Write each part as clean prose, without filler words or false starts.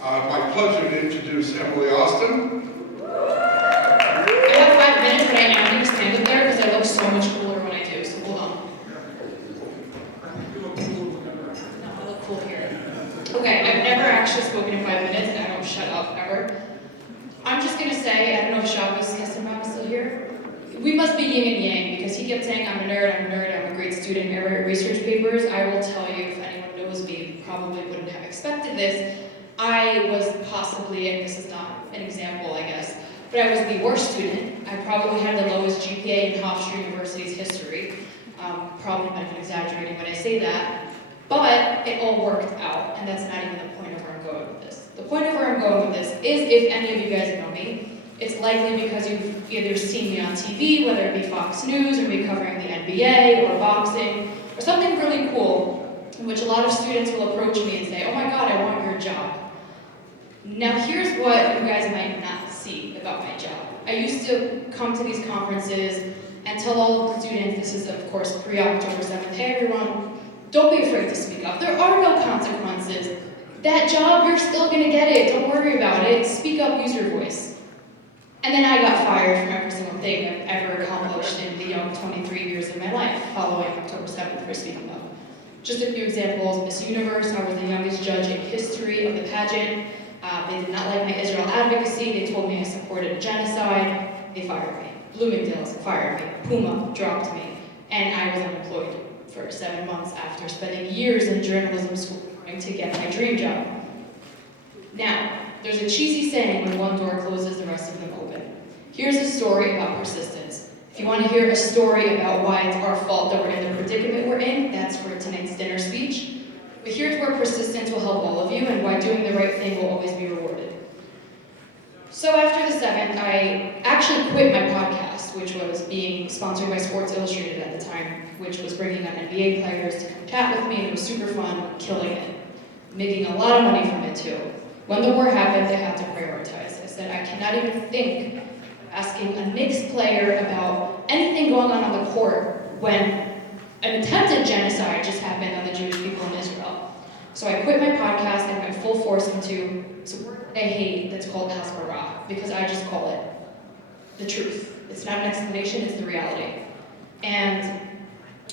My pleasure to introduce Emily Austin. I have 5 minutes, but I am going to stand up there because I look so much cooler when I do, so hold on. No, I look cool here. Okay, I've never actually spoken in 5 minutes, and I don't shut up ever. I'm just going to say, I don't know if Shaba's Kestenbaum is still here. We must be yin and yang, because he kept saying, I'm a nerd, I'm a great student, I write research papers. I will tell you, if anyone knows me, probably wouldn't have expected this. I was possibly, and this is not an example, I guess, but I was the worst student. I probably had the lowest GPA in Hofstra University's history. Probably might have been exaggerating when I say that, but it all worked out, and that's not even the point of where I'm going with this. The point of where I'm going with this is, if any of you guys know me, it's likely because you've either seen me on TV, whether it be Fox News, or me covering the NBA, or boxing, or something really cool, in which a lot of students will approach me and say, oh my god, I want your job. Now here's what you guys might not see about my job. I used to come to these conferences and tell all of the students, this is of course pre-October 7th, hey everyone, don't be afraid to speak up. There are no consequences. That job, you're still gonna get it. Don't worry about it. Speak up, use your voice. And then I got fired from every single thing I've ever accomplished in the 23 years of my life following October 7th for speaking up. Just a few examples. Miss Universe, I was the youngest judge in history of the pageant. They did not like my Israel advocacy. They told me I supported a genocide. They fired me. Bloomingdale's fired me. Puma dropped me. And I was unemployed for 7 months after spending years in journalism school trying to get my dream job. Now, there's a cheesy saying, when one door closes, the rest of them open. Here's a story about persistence. If you want to hear a story about why it's our fault that we're in the predicament we're in, that's for tonight's dinner speech. But here's where persistence will help all of you, and why doing the right thing will always be rewarded. So after the 7th, I actually quit my podcast, which was being sponsored by Sports Illustrated at the time, which was bringing on NBA players to come chat with me, and it was super fun, killing it. Making a lot of money from it too. When the war happened, they had to prioritize. I said, I cannot even think of asking a Knicks player about anything going on the court when an attempted genocide just happened on the Jewish people in Israel. So I quit my podcast and went full force into a word I hate that's called hasbara, because I just call it the truth. It's not an explanation, it's the reality. And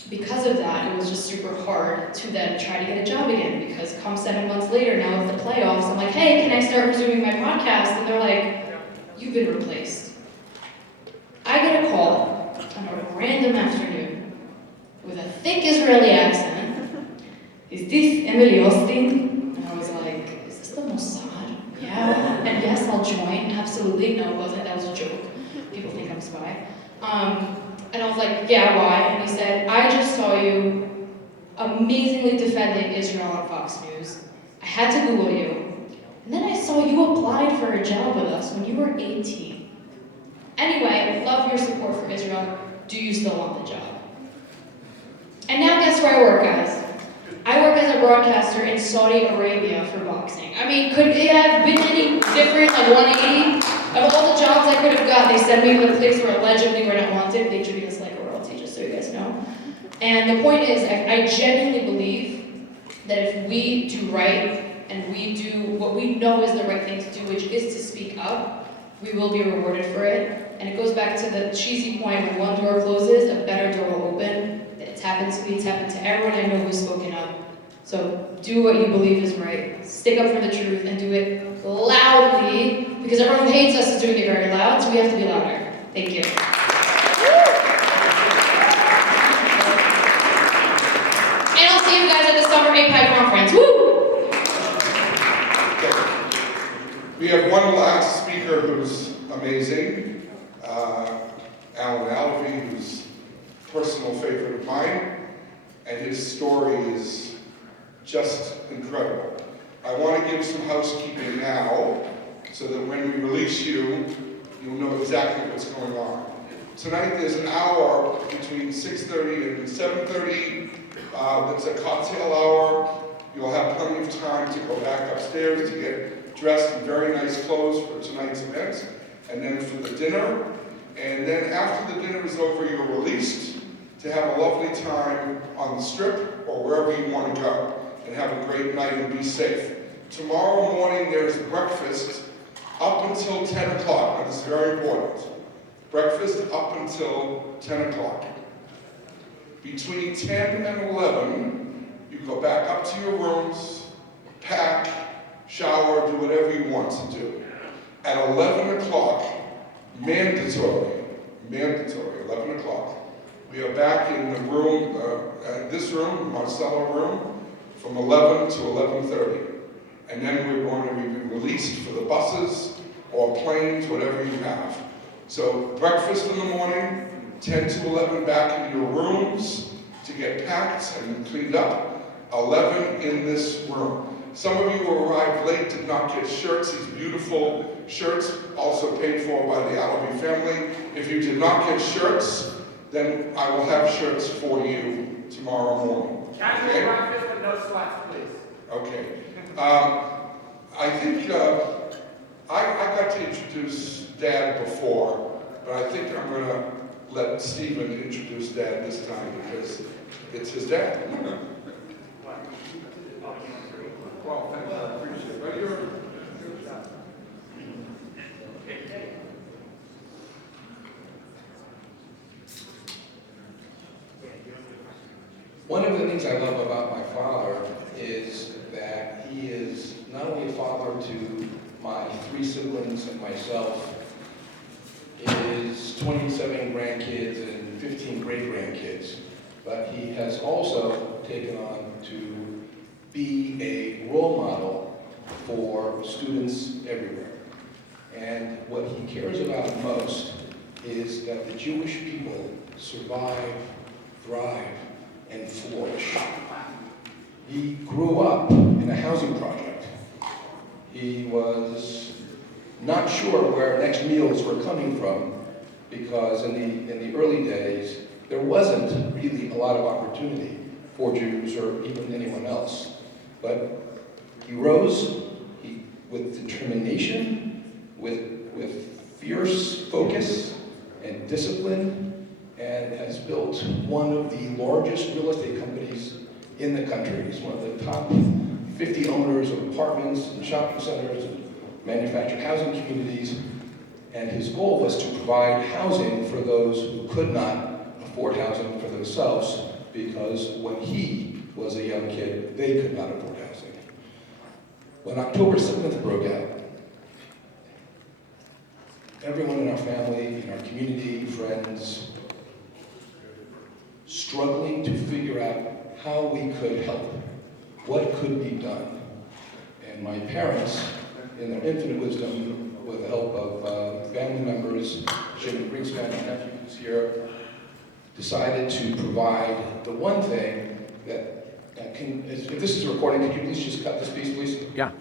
because of that, it was just super hard to then try to get a job again, because come 7 months later, now with the playoffs, I'm like, hey, can I start resuming my podcast? And they're like, you've been replaced. I get a call on a random afternoon with a thick Israeli accent. Is this Emily Austin? And I was like, is this the Mossad? Yeah. And yes, I'll join. Absolutely. No, it wasn't. That was a joke. People think I'm a spy. And I was like, yeah, why? And he said, I just saw you amazingly defending Israel on Fox News. I had to Google you. And then I saw you applied for a job with us when you were 18. Anyway, love your support for Israel. Do you still want the job? And now guess where I work, guys? I work as a broadcaster in Saudi Arabia for boxing. I mean, could it have been any different, like 180? Of all the jobs I could have got, they sent me to the place where allegedly we're not wanted. They treat us like royalty, just so you guys know. And the point is, I genuinely believe that if we do right, and we do what we know is the right thing to do, which is to speak up, we will be rewarded for it. And it goes back to the cheesy point, when one door closes, a better door will open. It's happened to me, it's happened to everyone I know who's spoken up. So do what you believe is right. Stick up for the truth and do it loudly, because everyone who hates us is doing it very loud, so we have to be louder. Thank you. And I'll see you guys at the Summer API conference. Woo! We have one last speaker who's amazing, Alan Alvey, who's a personal favorite of mine, and his story is just incredible. I want to give some housekeeping now, so that when we release you, you'll know exactly what's going on. Tonight there's an hour between 6:30 and 7:30. That's a cocktail hour. You'll have plenty of time to go back upstairs to get dressed in very nice clothes for tonight's event, and then for the dinner. And then after the dinner is over, you're released to have a lovely time on the Strip or wherever you want to go, and have a great night and be safe. Tomorrow morning there's breakfast up until 10 o'clock. Now this is very important. Breakfast up until 10 o'clock. Between 10 and 11, you go back up to your rooms, pack, shower, do whatever you want to do. At 11 o'clock, mandatory, 11 o'clock, we are back in the room, this room, Marcelo room, from 11 to 11:30. And then we're going to be released for the buses or planes, whatever you have. So breakfast in the morning, 10 to 11 back in your rooms to get packed and cleaned up, 11 in this room. Some of you who arrived late did not get shirts, these beautiful shirts, also paid for by the Alavi family. If you did not get shirts, then I will have shirts for you tomorrow morning. Casual Okay? breakfast with no slacks, please. Okay. I think I got to introduce Dad before, but I think I'm going to let Stephen introduce Dad this time because it's his dad. Well, thanks, I appreciate it. But one of the things I love about my father is that he is not only a father to my 3 siblings and myself, his 27 grandkids and 15 great-grandkids, but he has also taken on to be a role model for students everywhere. And what he cares about most is that the Jewish people survive, thrive, and flourish. He grew up in a housing project. He was not sure where next meals were coming from because in the early days, there wasn't really a lot of opportunity for Jews or even anyone else. But he rose with determination, with fierce focus and discipline, and has built one of the largest real estate companies in the country. He's one of the top 50 owners of apartments and shopping centers and manufactured housing communities. And his goal was to provide housing for those who could not afford housing for themselves, because when he was a young kid, they could not afford housing. When October 7th broke out, everyone in our family, in our community, friends, struggling to figure out how we could help, what could be done. And my parents, in their infinite wisdom, with the help of family members, Jim Greenspan, my nephew who's here, decided to provide the one thing that can, if this is a recording, could you please just cut this piece, please? Yeah.